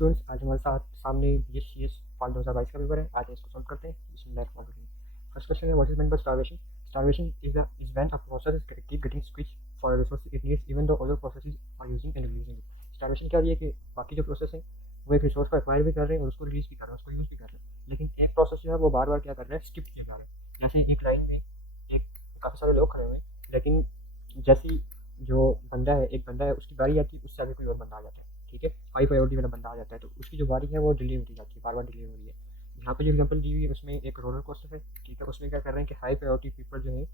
Students, आज हमारे साथ सामने BScs फॉल 2022 का पेपर है। आज इसको सॉल्व करते हैं। बिस्मिल्लाहिर्रहमानिर्रहीम। फर्स्ट क्वेश्चन है, what is meant by starvation? Starvation is when a process is keep getting squeezed for resources it needs even though other processes are using and reusing it. Starvation क्या है कि बाकी जो process है वो एक resource को एक्वायर भी कर रहे हैं और उसको रिलीज भी कर रहे हैं, उसको यूज भी कर रहे हैं, लेकिन एक प्रोसेस जो है वो बार बार क्या कर रहा है, स्किप किए जा रहे हैं। जैसे एक लाइन में एक काफ़ी सारे लोग खड़े हुए हैं, लेकिन जैसी जो बंदा है, एक बंदा है, उसकी बारी आती है, उससे आगे कोई और बंदा आ जाता है। ठीक है, हाई प्रायोरिटी वाला बंदा आ जाता है, तो उसकी जो बारी है वो डिले होती जाती है, बार बार डिले हो रही है। यहाँ पे जो एग्जांपल दी हुई है उसमें एक रोलर कोस्टर है। ठीक है, उसमें क्या कर रहे हैं कि हाई प्रायोरिटी पीपल जो है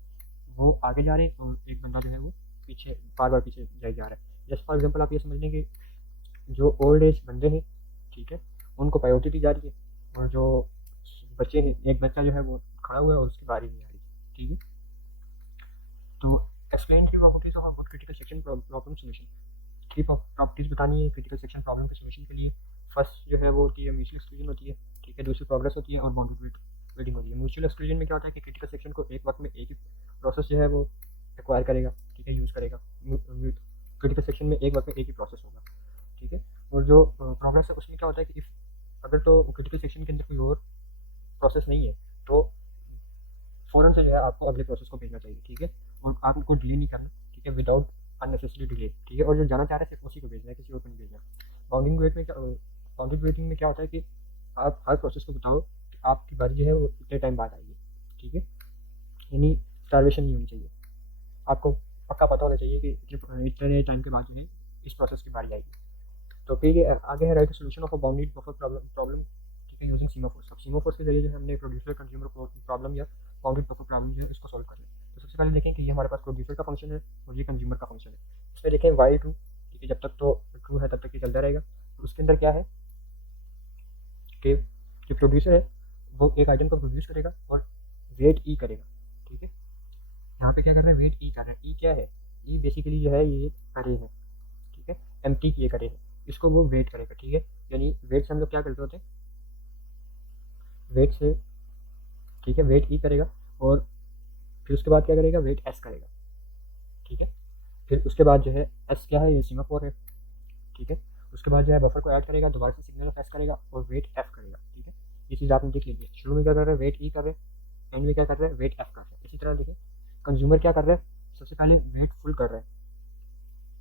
वो आगे जा रहे हैं और एक बंदा जो है वो पीछे, बार बार पीछे जाए जा रहा है। जैसे फॉर एग्जाम्पल आप ये समझ लें कि जो ओल्ड एज बंदे हैं, ठीक है, उनको प्रायोरिटी दी जा रही है, और जो बच्चे हैं, एक बच्चा जो है वो खड़ा हुआ है और उसकी बारी नहीं आ रही। ठीक है, तो explain three properties of critical section problem solution. Three properties बतानी है क्रिटिकल सेक्शन प्रॉब्लम के सॉल्यूशन के लिए। फर्स्ट जो है वो होती है म्यूचुअल एक्सक्लूजन होती है। ठीक है, दूसरी प्रोग्रेस होती है और बाउंड्री वेटिंग होती है। म्यूचुअल एक्सक्लूजन में क्या होता है कि क्रिटिकल सेक्शन को एक वक्त में एक ही प्रोसेस जो है वो एक्वायर करेगा, ठीक है, यूज़ करेगा। क्रिटिकल सेक्शन में एक वक्त में एक ही प्रोसेस होगा। ठीक है, और जो प्रोग्रेस है उसमें क्या होता है कि अगर तो क्रिटिकल सेक्शन के अंदर कोई और प्रोसेस नहीं है तो फ़ौरन से जो है आपको अगले प्रोसेस को भेजना चाहिए। ठीक है, और आप उनको डिले नहीं करना। ठीक है, विदाउट अननेसेसरी डिले। ठीक है, और जो जाना चाह रहे हैं सिर्फ उसी को भेजना है, किसी और को नहीं भेजना। बाउंडिंग वेट में क्या होता है कि आप हर प्रोसेस को बताओ कि आपकी बारी जो है वो इतने टाइम बाद आएगी। ठीक है, यानी स्टारवेशन नहीं होनी चाहिए, आपको पक्का पता होना चाहिए कि इतने टाइम के बाद जो है इस प्रोसेस की बारी आएगी। तो फिर आगे है right solution of a bounded buffer problem. ठीक है, यूजिंग सीमाफोर्स। अब सीमाफोर्स के जरिए जो हमने प्रोड्यूसर कंज्यूमर प्रॉब्लम या बाउंडेड बफर प्रॉब्लम जो है इसको सॉल्व कर लें। तो सबसे पहले देखें कि ये हमारे पास प्रोड्यूसर का फंक्शन है और ये कंज्यूमर का फंक्शन है। इसमें देखें वाई ट्रू। ठीक है, जब तक तो ट्रू है तब तक ये चलता रहेगा। तो उसके अंदर क्या है कि जो प्रोड्यूसर है वो एक आइटम को प्रोड्यूस करेगा और वेट ई करेगा। ठीक है, यहाँ पे क्या कर रहा है, वेट ई कर रहा है। ई क्या है, ई बेसिकली जो है ये अरे है। ठीक है, एम्प्टी किए करे है, इसको वो वेट करेगा। ठीक है, यानी वेट से हम लोग क्या करते होते हैं, वेट से, ठीक है, वेट ई करेगा और फिर उसके बाद क्या करेगा, वेट एस करेगा। ठीक है, फिर उसके बाद जो है एस क्या है, ये सीमाफोर है। ठीक है, उसके बाद जो है बफर को ऐड करेगा, दोबारा से सिग्नल ऑफ एस करेगा और वेट एफ करेगा। ठीक है, ये चीज़ आपने देख लीजिए। शुरू में क्या कर रहा है, वेट ई कर रहे हैं, एंड में क्या कर रहे हैं, वेट एफ कर रहे हैं। इसी तरह देखिए कंज्यूमर क्या कर रहा है, सबसे पहले वेट फुल कर रहा है।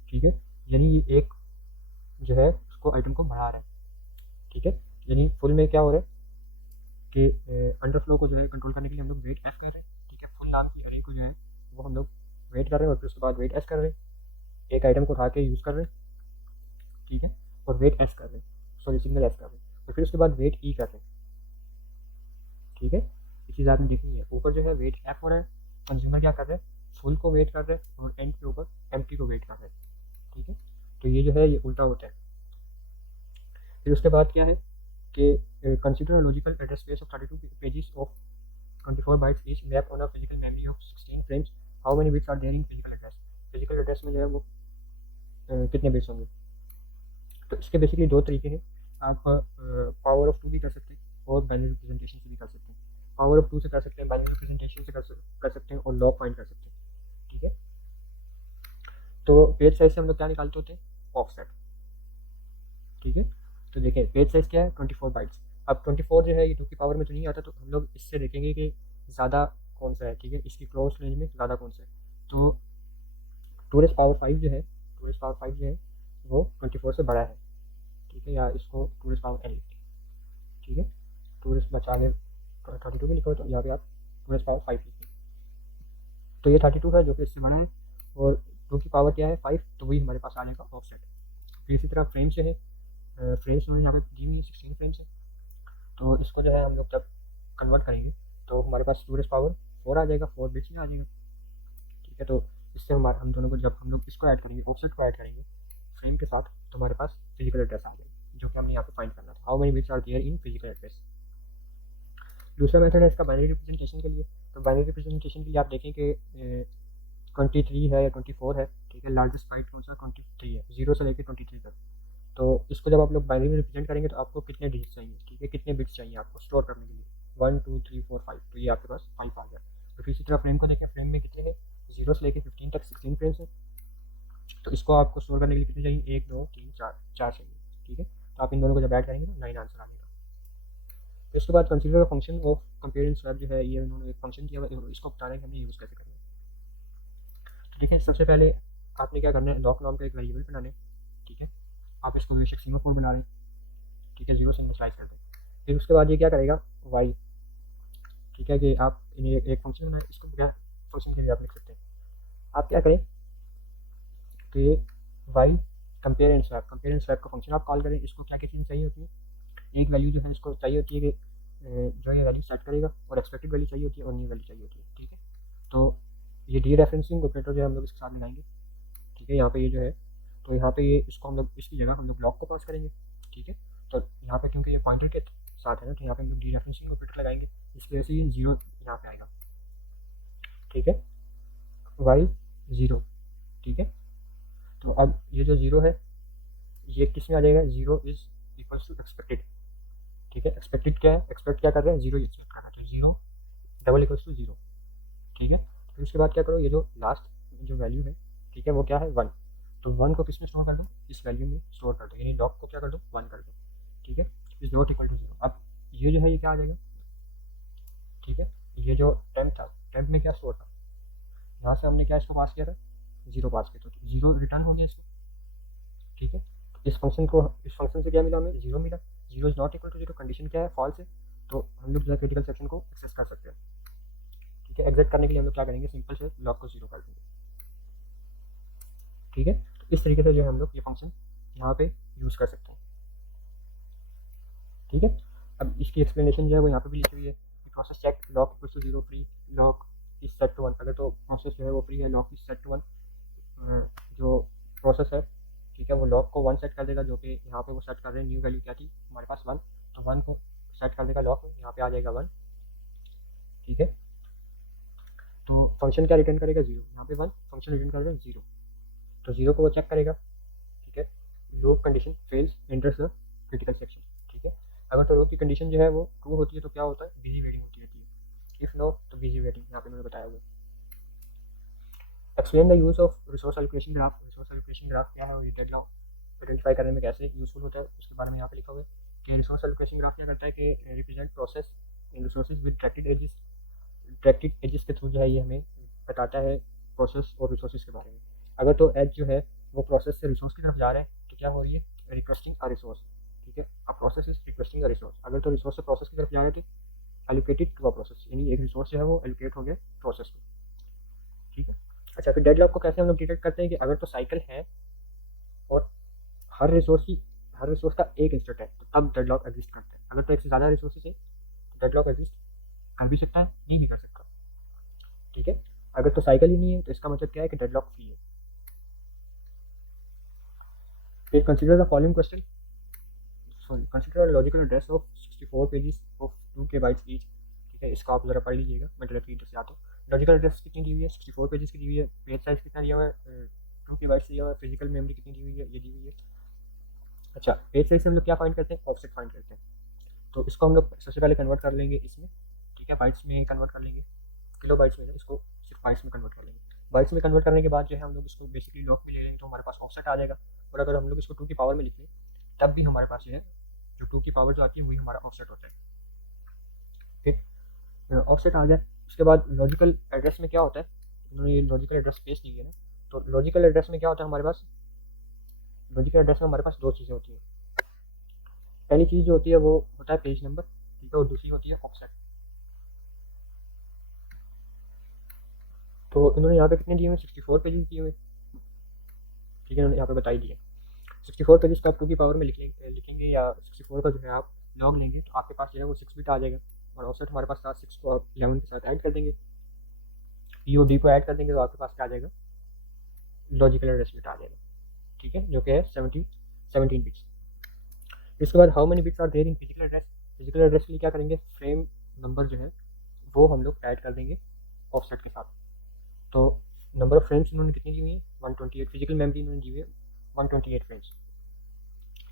ठीक है, यानी ये एक जो है उसको आइटम को बढ़ा रहा है। ठीक है, यानी फुल में क्या हो रहा है कि अंडरफ्लो को जो है कंट्रोल करने के लिए हम लोग वेट एफ कर रहे हैं। ठीक है, फुल नाम की अरे को जो है वो हम लोग वेट कर रहे हैं और फिर उसके बाद वेट एस कर रहे हैं, एक आइटम को उठा के यूज़ कर रहे हैं। ठीक है, और वेट एस कर रहे हैं, सॉरी सिग्नल एस कर रहे हैं, और फिर उसके बाद वेट ई कर रहे हैं। ठीक है, ये चीज़ आपने देखनी है। ऊपर जो है वेट एफ हो रहा है, कंज्यूमर क्या कर रहे हैं, फुल को वेट कर रहे हैं और एंड के ऊपर एम्प्टी को वेट कर रहे हैं। ठीक है, तो ये जो है ये उल्टा होता है। फिर उसके बाद क्या है कि consider logical address space of 32 pages of 24 bytes each map on a physical memory of 16 frames. How many bits are there in physical address? Physical address में जो है वो कितने बिट्स होंगे? तो इसके बेसिकली दो तरीके हैं। आप पावर ऑफ 2 भी कर सकते हैं और बाइनरी रिप्रेजेंटेशन से भी कर सकते हैं। पावर ऑफ 2 से कर सकते हैं, बाइनरी रिप्रेजेंटेशन से कर सकते हैं और लॉग फाइंड कर सकते हैं। ठीक है, तो पेज साइज से हम लोग क्या निकालते होते हैं, ऑफसेट। ठीक है, तो देखिए पेज साइज क्या है, 24 बाइट्स। अब 24 जो है ये 2 की पावर में तो नहीं आता, तो हम लोग इससे देखेंगे कि ज़्यादा कौन सा है। ठीक है, इसकी क्लोज रेंज में ज़्यादा कौन सा है। तो 2 पावर 5 जो है, 2 पावर 5 जो है वो 24 से बड़ा है। ठीक है, या इसको 2 पावर एन लिखते हैं। ठीक है, 2 बचा आगे 32 भी लिखो, तो यहाँ पे आप 2 पावर 5 लिखते हैं। तो ये 32 है जो कि इससे बड़ा है, और 2 की पावर क्या है, 5, तो वही हमारे पास आ जाएगा ऑफसेट। फिर इसी तरह फ्रेम से है, फ्रेम्स में यहाँ पे दी हुई 16 फ्रेम्स है, तो इसको जो है हम लोग जब कन्वर्ट करेंगे तो हमारे पास 2 पावर 4 आ जाएगा, 4 बिट्स में आ जाएगा। ठीक है, तो इससे हम दोनों को जब हम लोग इसको ऐड करेंगे, ऑफसेट को ऐड करेंगे फ्रेम के साथ, तो हमारे पास फिजिकल एड्रेस आ जाएगा, जो कि हमने यहाँ पे फाइंड करना था। How many bits are there in physical address. दूसरा मेथड है इसका बाइनरी रिप्रेजेंटेशन के लिए। तो बाइनरी रिप्रेजेंटेशन के लिए आप देखें कि 23 है या 24 है। ठीक है, लार्जेस्ट बाइट कौन सा, 23 है, 0 से लेकर 23 तक। तो इसको जब आप लोग बाइनरी में रिप्रेजेंट करेंगे तो आपको कितने डिजिट चाहिए, ठीक है, कितने बिट्स चाहिए आपको स्टोर करने के लिए, 1 2 3 4 5, तो ये आपके पास 5 आ गया। तो फिर इसी तरह फ्रेम को देखें, फ्रेम में कितने हैं, 0 से लेकर 15 तक 16 फ्रेम्स है, तो इसको आपको स्टोर करने के लिए कितने चाहिए, 1 2 3 4 4 चाहिए। ठीक है, तो आप इन दोनों को जब ऐड करेंगे तो 9 आंसर आएगा। तो इसके बाद consider the function of compare and swap जो है ये उन्होंने एक फंक्शन किया हुआ है, इसको बताना है कि हमने यूज़ कैसे करना है। तो देखिए सबसे पहले आपने क्या करना है, लॉक नाम का एक वेरिएबल बनाना है, ठीक है। आप इसको बेशक सीमाफोर बना रहे हैं, ठीक है, 0 से इनिशियलाइज कर दें। फिर उसके बाद ये क्या करेगा, वाई, ठीक है, कि आप इन्हें एक फंक्शन बनाए, इसको बिना फंक्शन के लिए आप लिख सकते हैं। आप क्या करें कि वाई कंपेयर एंड स्वैप का फंक्शन आप कॉल करें। इसको क्या क्या चीज़ें चाहिए होती है, एक वैल्यू जो है इसको चाहिए होती है कि जो ये वैल्यू सेट करेगा, और एक्सपेक्टेड वैल्यू चाहिए होती है, और न्यू वैल्यू चाहिए होती है, ठीक है। तो ये डी रेफरेंसिंग ऑपरेटर जो है हम लोग इसके साथ लगाएंगे, ठीक है। यहाँ पे ये जो है, तो यहाँ पे ये इसको हम लोग इसकी जगह हम लोग ब्लॉक को पास करेंगे, ठीक है। तो यहाँ पे क्योंकि ये पॉइंटर के साथ है ना, तो यहाँ पे हम लोग डी रेफरेंसिंग ऑपरेटर लगाएंगे, इसकी वजह से ये 0 यहाँ पे आएगा, ठीक है, वाई 0, ठीक है। तो अब ये जो 0 है ये किस में आ जाएगा, 0 इज इक्वल्स टू एक्सपेक्टेड, ठीक है। एक्सपेक्टेड क्या है, एक्सपेक्ट क्या कर रहे हैं, 0 एक्सपेक्ट कर रहे हैं, तो 0 डबल इक्वल्स टू 0, ठीक है। फिर उसके बाद क्या करो, ये जो लास्ट जो वैल्यू है, ठीक है, वो क्या है 1, तो 1 को किस में स्टोर कर दो, इस वैल्यू में स्टोर कर दो, यानी लॉग को क्या कर दो 1 कर दो, ठीक है। Is not equal to 0। अब ये जो है ये क्या आ जाएगा, ठीक है। ये जो टेम्प था, टेम्प में क्या स्टोर था, यहाँ से हमने क्या इसको पास किया था, 0 पास किया, तो 0 रिटर्न हो गया इसको, ठीक है। इस फंक्शन से क्या मिला हमें, 0 मिला। 0 is not equal to 0, condition क्या है, फॉल्स है, तो हम लोग जो है क्रिटिकल सेक्शन को एक्सेस कर सकते हैं, ठीक है। एग्जिट करने के लिए हम लोग क्या करेंगे, सिंपल से लॉग को 0 कर देंगे, ठीक है। तो इस तरीके से जो है हम लोग ये फंक्शन यहाँ पे यूज़ कर सकते हैं, ठीक है। अब इसकी एक्सप्लेनेशन जो है वो यहाँ पे भी लिखी हुई है, process check lock equal to 0 free lock is set to 1। अगर तो प्रोसेस जो है वो फ्री है, लॉक इज सेट टू 1, जो प्रोसेस है, ठीक है, वो लॉक को 1 सेट कर देगा, जो कि यहाँ पे वो सेट कर रहे हैं, न्यू वैल्यू क्या थी हमारे पास 1, तो 1 को सेट कर देगा लॉक, यहाँ पे आ जाएगा 1, ठीक है। तो फंक्शन क्या रिटर्न करेगा, 0, यहाँ पे 1, फंक्शन रिटर्न करेगा 0, तो 0 को वो चेक करेगा, ठीक है। Loop condition fails enters the critical section, ठीक है। अगर तो लूप की कंडीशन जो है वो ट्रू होती है तो क्या होता है, बिजी वेटिंग होती रहती है, इफ नो तो बिजी वेटिंग, यहाँ पे मैंने बताया हुआ। Explain the use of resource allocation graph. Resource allocation graph क्या है और ये डेडलॉक आइडेंटिफाई करने में कैसे यूजफुल होता है उसके बारे में यहाँ पे लिखा हुआ है कि रिसोर्स एलोकेशन ग्राफ क्या करता है कि represent process in resources with directed edges के थ्रू जो है ये हमें बताता है प्रोसेस और रिसोर्सेज के बारे में। अगर तो एज जो है वो प्रोसेस से रिसोर्स की तरफ जा रहा है तो क्या हो रही है, रिक्वेस्टिंग अ रिसोर्स, ठीक है। A process is requesting a resource. अगर तो रिसोर्स से प्रोसेस की तरफ जा रहे थे, एलोकेटेड टू अ प्रोसेस, यानी एक रिसोर्स जो है वो एलोकेट हो गया प्रोसेस में, ठीक है। अच्छा, फिर डेडलॉक को कैसे हम लोग डिटेक्ट करते हैं कि अगर तो साइकिल है और हर रिसोर्स का एक इंस्टेंट है तो तब डेडलॉक एग्जिस्ट करता है। अगर तो एक से ज़्यादा रिसोर्सेज है तो डेडलॉक एग्जिस्ट कर भी सकता है, नहीं भी कर सकता, ठीक है। अगर तो साइकिल ही नहीं है तो इसका मतलब क्या है कि डेडलॉक फ्री है। फिर consider the following question, sorry, consider logical address of 64 pages of 2 bytes each, ठीक है। इसको आप जरा पढ़ लीजिएगा, मैं डायरेक्टली इंटर से आता हूँ। लॉजिकल एड्रेस कितनी दी हुई है, 64 पेजेस की दी हुई है। पेज साइज कितना दिया हुआ है, 2 बाइट्स दिया हुआ है। फिजिकल मेमोरी कितनी दी हुई है, ये दी हुई है। अच्छा, पेज साइज से हम लोग क्या फाइंड करते हैं, ऑफसेट फाइंड करते हैं। तो इसको हम लोग सबसे पहले कन्वर्ट कर लेंगे इसमें, ठीक है, बाइट्स में कन्वर्ट कर लेंगे, किलो बाइट्स में, इसको सिर्फ बाइट्स में कन्वर्ट कर लेंगे। बाइट्स में कन्वर्ट करने के बाद जो है हम लोग इसको बेसिकली लॉग में ले लेंगे तो हमारे पास ऑफसेट आ जाएगा। और अगर हम लोग इसको 2 की पावर में लिख लें तब भी हमारे पास जो है जो 2 की पावर जो आती है वही हमारा ऑफसेट होता है, ठीक। ऑफसेट आ जाए उसके बाद लॉजिकल एड्रेस में क्या होता है, उन्होंने ये लॉजिकल एड्रेस स्पेस दी है ना, तो लॉजिकल एड्रेस में क्या होता है हमारे पास, लॉजिकल एड्रेस में हमारे पास 2 चीज़ें होती हैं। पहली चीज़ जो होती है वो होता है पेज नंबर, ठीक है, और दूसरी होती है ऑफसेट। तो इन्होंने यहाँ पे कितने दिए हुए, 64 पेजेस दिए हुए, ठीक है, इन्होंने यहाँ पे बताई दिए 64 पेजेस का 2 की पावर में लिखेंगे या 64 का जो है आप लॉग लेंगे तो आपके पास जो है वो 6 बिट आ जाएगा। और ऑफसेट हमारे पास 6 को आप 11 के साथ ऐड कर देंगे, ई और डी को ऐड कर देंगे तो आपके पास क्या आ जाएगा, लॉजिकल एड्रेस बिट आ जाएगा, ठीक है, जो कि है 17 बिट्स। इसके बाद how many bits are there in physical address. Physical address के लिए क्या करेंगे, फ्रेम नंबर जो है वो हम लोग ऐड कर देंगे ऑफसेट के साथ। तो नंबर ऑफ फ्रेम्स इन्होंने कितनी दी हुई है, 128। फिजिकल मेमोरी इन्होंने दी हुई है 128 फ्रेम्स।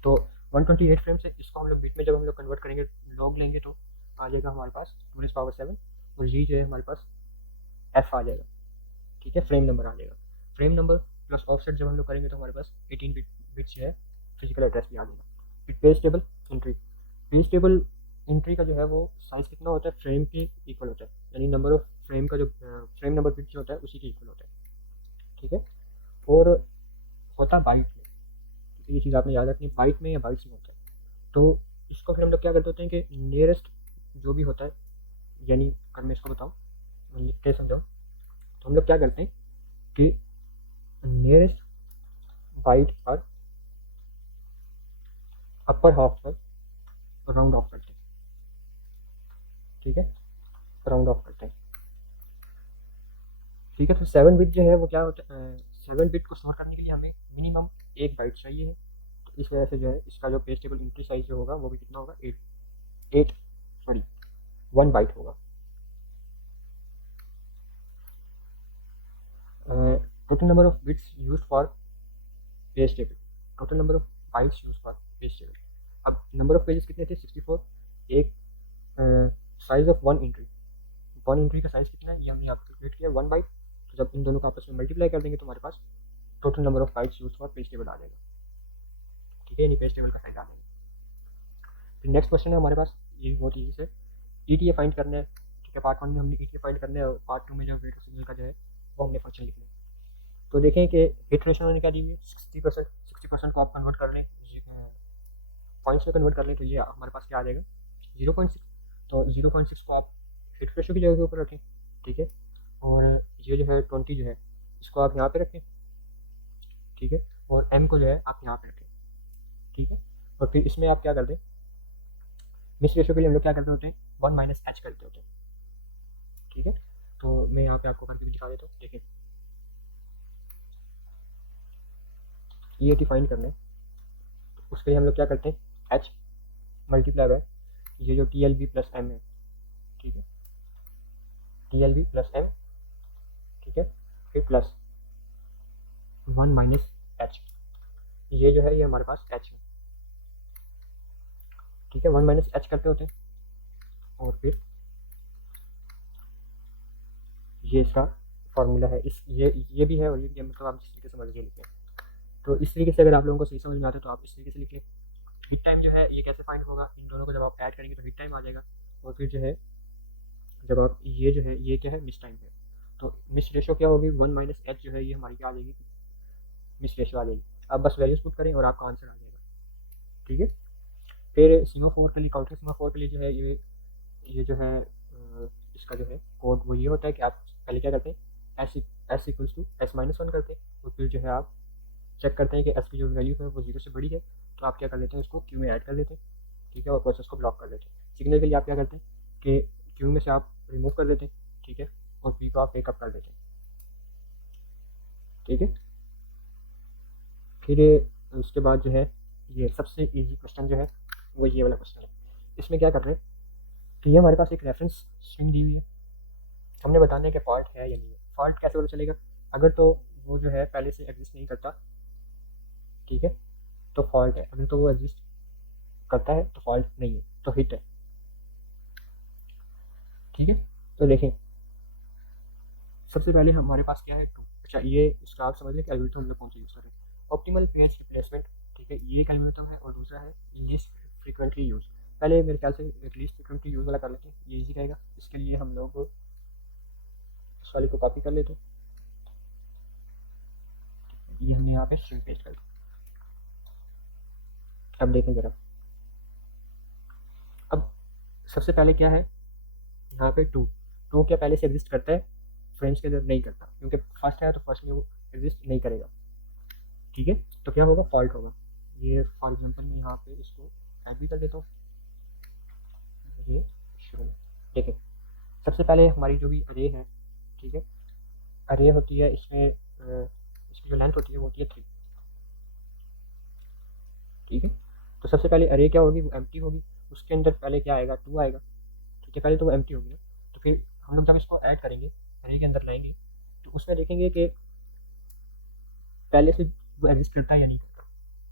तो 128 फ्रेम से इसको हम लोग बिट में जब हम लोग कन्वर्ट करेंगे, लॉग लेंगे तो आ जाएगा हमारे पास 2⁻⁷ और जी जो है हमारे पास एफ आ जाएगा, ठीक है, फ्रेम नंबर आ जाएगा। फ्रेम नंबर प्लस ऑफसेट जब हम लोग करेंगे तो हमारे पास 18 बिट्स जो है फिजिकल एड्रेस भी आ जाएगा। Page table entry, page table entry का जो है वो साइज़ कितना होता है, फ्रेम के इक्वल होता है, यानी नंबर ऑफ फ्रेम का जो फ्रेम नंबर बिट जो होता है उसी के इक्वल होता है, ठीक है। और होता है बाइट में, तो ये चीज़ आपने याद रखनी है, बाइट में या बाइट्स में होता है। तो इसको फिर हम लोग क्या करते होते हैं कि नियरेस्ट जो भी होता है, यानी अगर मैं इसको बताऊँ लिख के समझाऊँ, तो हम लोग क्या करते हैं कि नियरेस्ट बाइट पर अपर हाफ पर राउंड ऑफ करते हैं, ठीक है, राउंड ऑफ करते हैं, ठीक है। तो 7 बिट जो है वो क्या होता है, 7 बिट को स्टोर करने के लिए हमें मिनिमम 1 बाइट चाहिए है, तो इस वजह से जो है इसका जो पेज टेबल एंट्री साइज जो होगा वो भी कितना होगा, 1 बाइट होगा। Total number of bits use for page table, total number of bytes use for page table. अब नंबर ऑफ पेजेस कितने थे, 64। एक साइज ऑफ 1 एंट्री, 1 एंट्री का साइज कितना है ये हमने यहाँ पे कैलकुलेट किया 1 बाइट, तो जब इन दोनों का आपस में मल्टीप्लाई कर देंगे तो हमारे पास total number of bytes use for page table आ जाएगा, ठीक है, यानी पेज टेबल का साइज आ जाएगा। फिर नेक्स्ट क्वेश्चन है हमारे पास, ये बहुत ईजी से ETA फाइंड करना है, ठीक है। पार्ट 1 में हमने ETA फाइंड करना है और पार्ट 2 में जो वेट सिग्नल का जो है वो हमने फंक्शन लिखना है। तो देखें कि हिट रेशो उन्होंने क्या दी हुई है 60%, 60% को आप कन्वर्ट कर लें पॉइंट्स में कन्वर्ट कर लें तो ये हमारे पास क्या आ जाएगा 0.6, तो 0.6 को आप हिट रेशो की जगह के ऊपर रखें, ठीक है, और ये जो है 20 जो है इसको आप यहाँ पे रखें, ठीक है, और M को जो है आप यहाँ पे रखें, ठीक है। और फिर इसमें आप क्या कर दें, मिस रेशो के लिए हम लोग क्या करते होते हैं 1 - h करते होते हैं, ठीक है। तो मैं यहाँ पे आपको करके दिखा देता हूँ, देखिए EAT फाइंड करना है, तो उसके लिए हम लोग क्या करते हैं h मल्टीप्लाई बाय ये जो TLB प्लस M है, ठीक है, TLB प्लस M, ठीक है, फिर प्लस 1 - h, ये जो है ये हमारे पास h है, ठीक है, 1 - h करते होते हैं, और फिर ये इसका फार्मूला है, इस ये भी है और ये भी है, मतलब आप जिस तरीके से मर्जी लिखें। तो इस तरीके से अगर आप लोगों को सही समझ में आता है तो आप इस तरीके से लिखें। हिट टाइम जो है ये कैसे फाइंड होगा, इन दोनों को जब आप ऐड करेंगे तो हिट टाइम आ जाएगा, और फिर जो है जब आप ये जो है ये क्या है मिस टाइम है, तो मिस रेशो क्या होगी 1 - h जो है ये हमारी क्या आ जाएगी मिस रेशो आ जाएगी। आप बस वैल्यूज पुट करें और आपका आंसर आ जाएगा, ठीक है। फिर सीमाफोर के लिए, काउंटर सीमाफोर के लिए जो है ये जो है इसका जो है कोड वो ये होता है कि आप पहले क्या करते हैं एस इक्वल्स टू S-1 करते हैं, और फिर जो है आप चेक करते हैं कि एस की जो वैल्यू है वो 0 से बड़ी है, तो आप क्या कर लेते हैं इसको क्यू में ऐड कर लेते हैं, ठीक है, और प्रोसेस को ब्लॉक कर देते हैं। सिग्नल के लिए आप क्या करते हैं कि क्यू में से आप रिमूव कर देते हैं, ठीक है, और पी को आप पिकअप कर देते हैं, ठीक है। फिर उसके बाद जो है ये सबसे ईजी क्वेश्चन जो है वो ये वाला क्वेश्चन है। इसमें क्या कर रहे हैं कि ये हमारे पास एक रेफरेंस स्ट्रिंग दी हुई है, हमने बताना है कि फॉल्ट है या नहीं है। फॉल्ट कैसे पता चलेगा, अगर तो वो जो है पहले से एग्जिस्ट नहीं करता, ठीक है, तो फॉल्ट है, अगर तो वो एग्जिस्ट करता है तो फॉल्ट नहीं है, तो हिट है, ठीक है। तो देखें सबसे पहले हमारे पास क्या है, अच्छा ये इसका आप समझ लें कि एल्गोरिथम हम लोग कौन सा यूज़ कर रहे हैं, ऑप्टिमल पेज रिप्लेसमेंट, ठीक है, ये एक एल्गोरिथम है, और दूसरा है लीस्ट फ्रीक्वेंटली यूज। पहले मेरे ख्याल से लीस्ट फ्रीक्वेंटली यूज वाला कर लेते हैं, ये इजी रहेगा। इसके लिए हम लोग इस वाले को कॉपी कर लेते हैं, ये हमने यहाँ पे स्ट्रिंग पेस्ट कर दिया। अब देखें जरा, अब सबसे पहले क्या है यहाँ पे टू क्या पहले से एग्जिस्ट करता है, फ्रेंड्स के अंदर नहीं करता, क्योंकि फर्स्ट है तो फर्स्ट में वो एग्जिस्ट नहीं करेगा, ठीक है, तो क्या होगा फॉल्ट होगा। ये फॉर एग्जांपल मैं यहाँ पे इसको ऐड भी कर देता हूँ, ये शुरू में देखें सबसे पहले हमारी जो भी अरे है, ठीक है, अरे होती है इसमें इसकी जो लेंथ होती है वो होती है 3, ठीक है। तो सबसे पहले अरे क्या होगी वो एम्प्टी होगी, उसके अंदर पहले क्या आएगा 2 आएगा, ठीक है, पहले तो वो एम्प्टी होगी ना, तो फिर हम लोग जब इसको ऐड करेंगे अरे के अंदर लाएंगे तो उसमें देखेंगे कि पहले से वो एग्जिस्ट करता है या नहीं करता,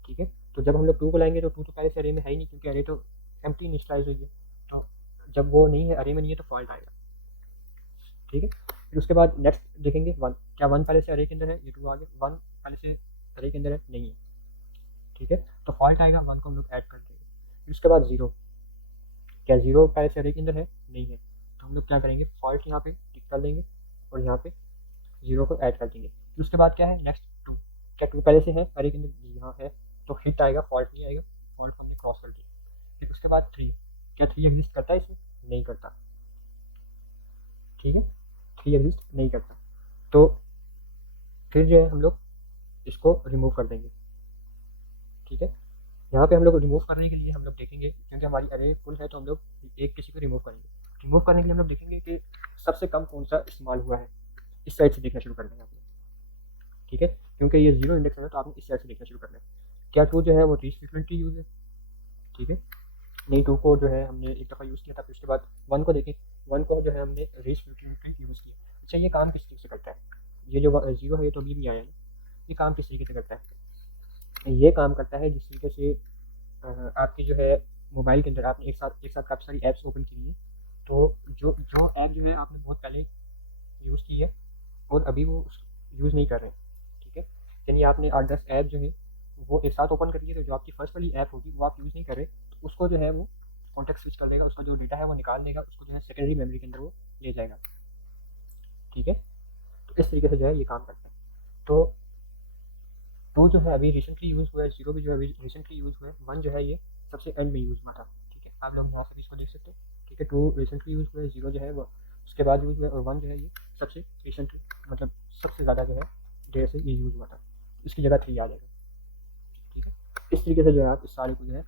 ठीक है। तो जब हम लोग 2 को लाएंगे तो 2 तो पहले से अरे में है ही नहीं, क्योंकि अरे तो एम्प्टी इनिशियलाइज हुई है, तो जब वो नहीं है अरे में नहीं है तो फॉल्ट आएगा, ठीक है। फिर उसके बाद नेक्स्ट देखेंगे 1, क्या 1 पहले से अरे के अंदर है, ये 2 आ गया, 1 पहले से अरे के अंदर है नहीं है, ठीक है। तो फॉल्ट आएगा, 1 को हम लोग ऐड कर देंगे। फिर उसके बाद 0, क्या 0 पहले से अरे के अंदर है? नहीं है, तो हम लोग क्या करेंगे, फॉल्ट यहाँ पे टिक कर देंगे और यहाँ पे 0 को ऐड कर देंगे। फिर उसके बाद क्या है, नेक्स्ट 2, क्या 2 पहले से है अरे के अंदर? यहाँ है, तो हिट आएगा, फॉल्ट नहीं आएगा, फॉल्ट हमने क्रॉस कर दिया। फिर उसके बाद 3, क्या 3 एग्जिस्ट करता है इसमें? नहीं करता, ठीक है, 3 एग्जिस्ट नहीं करता। तो फिर जो है हम लोग इसको रिमूव कर देंगे, ठीक है। यहाँ पे हम लोग रिमूव करने के लिए हम लोग देखेंगे, क्योंकि हमारी अरे फुल है तो हम लोग एक किसी को रिमूव करेंगे। रिमूव करने के लिए हम लोग देखेंगे कि सबसे कम कौन सा इस्तेमाल हुआ है, इस साइड से देखना शुरू कर देंगे आपने, ठीक है, क्योंकि ये 0 इंडेक्स है तो आपने इस साइड से देखना शुरू करना है। क्या 2 जो है वो रीच फ्रीक्वेंटली यूज़ है? ठीक है, नहीं, 2 को जो है हमने एक दफ़ा यूज़ किया था। फिर उसके बाद 1 को देखें, 1 को जो है हमने रीच फ्रीक्वेंटली यूज़ किया। अच्छा, ये काम किस तरीके से करता है? ये जो 0 है ये तो अभी भी आया ना, ये काम किस तरीके से करता है? ये काम करता है जिस तरीके से आपकी जो है मोबाइल के अंदर आपने एक साथ काफ़ी सारी ऐप्स ओपन की हैं, तो जो ऐप जो है आपने बहुत पहले यूज़ की है और अभी वो यूज़ नहीं कर रहे हैं, ठीक है, यानी आपने 8-10 ऐप जो है वो एक साथ ओपन करिए, तो जो आपकी फर्स्ट वाली ऐप होगी वो आप यूज़ नहीं कर रहे, तो उसको जो है वो कॉन्टेक्ट स्विच कर देगा, उसका जो डेटा है वो निकाल देगा, उसको जो है सेकेंडरी मेमोरी के अंदर वो ले जाएगा, ठीक है। तो इस तरीके से जो है ये काम करता है। तो 2 जो है अभी रिसेंटली यूज़ हुआ है, 0 भी जो है अभी रिसेंटली यूज़ हुआ है, 1 जो है ये सबसे एंड में यूज़ हुआ था, ठीक है, आप लोग यहाँ से इसको देख सकते हैं, ठीक है। 2 रिसेंटली यूज़ हुआ है, 0 जो है वो उसके बाद यूज़ हुआ है, और 1 जो है ये सबसे रिसेंटली, मतलब सबसे ज़्यादा जो है देर से ये यूज़ हुआ था, इसकी जगह 3 आ जाएगा, ठीक है। इस तरीके से जो है आप इस सारे को जो है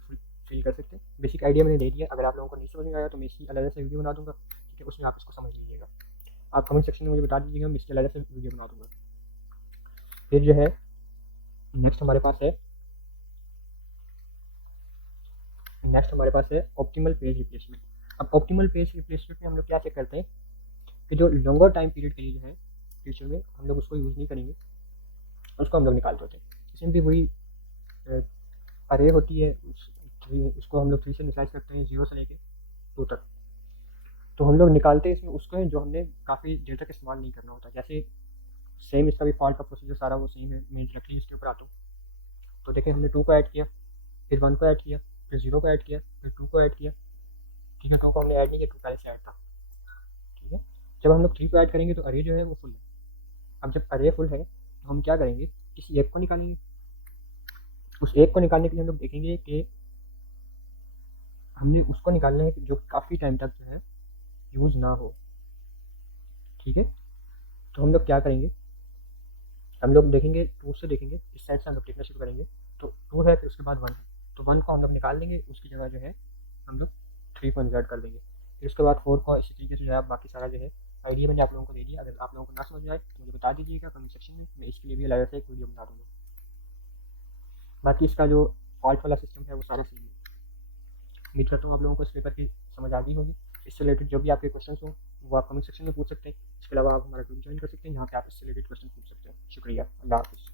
फिल कर सकते हैं। बेसिक आइडिया मैंने दे दिया, अगर आप लोगों को नहीं समझ में आया तो मैं इसकी अलग से वीडियो बना दूंगा, ठीक है, उसमें आप इसको समझ लीजिएगा। आप कमेंट सेक्शन में मुझे बता दीजिएगा, मैं इसकी अलग से वीडियो बना दूंगा। फिर जो है नेक्स्ट हमारे पास है ऑप्टिमल पेज रिप्लेसमेंट। अब ऑप्टिमल पेज रिप्लेसमेंट में हम लोग क्या चेक करते हैं कि जो लॉन्गर टाइम पीरियड के लिए जो है फ्यूचर में हम लोग उसको यूज़ नहीं करेंगे, उसको हम लोग निकाल देते हैं। इसमें भी वही अरे होती है, उसको हम लोग 3 से इनिशियलाइज करते हैं, 0 से लेके 2 तक। तो हम लोग निकालते हैं इसमें उसको है जो हमने काफ़ी देर तक इस्तेमाल नहीं करना होता। जैसे सेम इसका भी फॉल्ट का प्रोसीजर सारा वो सेम है, मैं डायरेक्टली इसके ऊपर आता हूँ। तो देखें, हमने 2 को ऐड किया, फिर 1 को ऐड किया, फिर 0 को ऐड किया, फिर 2 को ऐड किया, ठीक है। 2 को हमने ऐड नहीं किया, 2 पहले से ऐड था, ठीक है। जब हम लोग 3 को ऐड करेंगे तो अरे जो है वो फुल है। अब जब अरे फुल है तो हम क्या करेंगे, किसी एक को निकालेंगे। उस एक को निकालने के लिए हम लोग देखेंगे कि हमने उसको निकालना है जो काफ़ी टाइम तक जो है यूज़ ना हो, ठीक है। तो हम लोग क्या करेंगे, हम लोग देखेंगे 2 से देखेंगे, इस साइड से हम लोग देखना शुरू करेंगे। तो 2 है, फिर उसके बाद 1 है, तो 1 को हम लोग निकाल देंगे, उसकी जगह जो है हम लोग 3 को इंसर्ट कर देंगे। फिर उसके बाद 4 को इसी तरीके से जो है बाकी सारा जो है आइडिया मैंने आप लोगों को दे दिया। अगर आप लोगों को ना समझ में आए तो मुझे बता दीजिएगा कमेंट सेक्शन में, मैं इसके लिए भी अलग से एक वीडियो बना दूँगा। बाकी इसका जो फॉल्ट वाला सिस्टम है वो सारा सही है। उम्मीद करता हूँ आप लोगों को इस पेपर की समझ आ गई होगी। इससे रिलेटेड जो भी आपके क्वेश्चन हो वो आप कमेंट सेक्शन में पूछ सकते हैं। इसके अलावा आप हमारा ग्रुप ज्वाइन कर सकते हैं, यहाँ पे आप इससे रिलेटेड क्वेश्चन पूछ सकते हैं। शुक्रिया, अल्लाह हाफिज़।